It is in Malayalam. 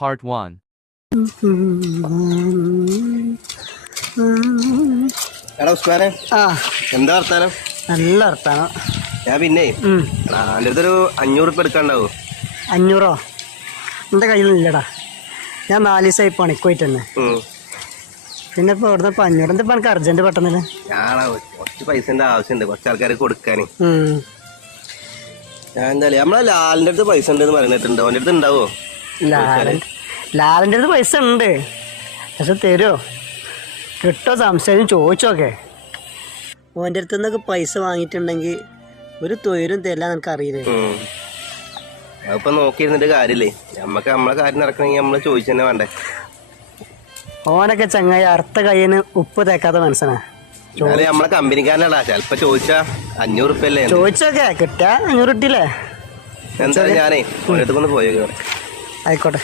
Part 1. എടാ ഉസ്മാനെ, ആ എന്താ വർത്താനം? നല്ല വർത്താനം. ഞാൻ പിന്നെ എടാ എൻ്റെ അടുത്തൊരു 500 ഉറുപ്പിക എടുക്കാണ്ടാവോ? 500 എൻ്റെ കയ്യിലില്ലടാ. ഞാൻ 4 ദിവസമായി പണിക്ക് പോയിട്ട് തന്നെ. പിന്നെ ഇപ്പോൾ ഇവിടുന്ന് 500 എന്താ എനിക്ക് അർജൻറ്റ് പെട്ടെന്നില്ല. ഞാനാ കുറച്ച് പൈസന്റെ ആവശ്യമുണ്ട്, കുറച്ച് ആൾക്കാർക്ക് കൊടുക്കാനേ. ഞാൻ എന്തായാലും നമ്മളെ ലാലിന്റെ അടുത്ത് പൈസ ഉണ്ടെന്ന് പറഞ്ഞിട്ടുണ്ട്. അവൻ്റെ അടുത്ത് ഉണ്ടാവോ? ലാലിൻ്റെ അടുത്ത് പൈസ ഉണ്ട്, പക്ഷെ തരുമോ കിട്ടോ സംശയം ചോദിച്ചോക്കെ. ഓൻ്റെ അടുത്ത് നിന്നൊക്കെ പൈസ വാങ്ങിയിട്ടുണ്ടെങ്കിൽ ഒരു തൊഴിലും തരില്ല എനിക്ക് അറിയില്ലേ. അതിപ്പോ നോക്കിയിരുന്നിട്ട് കാര്യമില്ലേ, നമ്മക്ക് നമ്മളെ കാര്യം നടക്കണമെങ്കിൽ നമ്മള് ചോദിച്ചു തന്നെ വേണ്ടേ. ഓനൊക്കെ ചങ്ങായി അർത്ഥ കയ്യിന് ഉപ്പ് തേക്കാത്ത മനസ്സിനാ. നമ്മളെ കമ്പനിക്കാരനാടാ, ചിലപ്പോ ചോദിച്ചാ 500 ഉറുപ്പിക അല്ലേ ചോദിച്ചോക്കെ കിട്ടാ 500 കിട്ടിയില്ലേ. എന്തായാലും ഞാനേ ഓരോരുത്തർക്കൊന്ന് പോയേക്കോ. ആയിക്കോട്ടെ.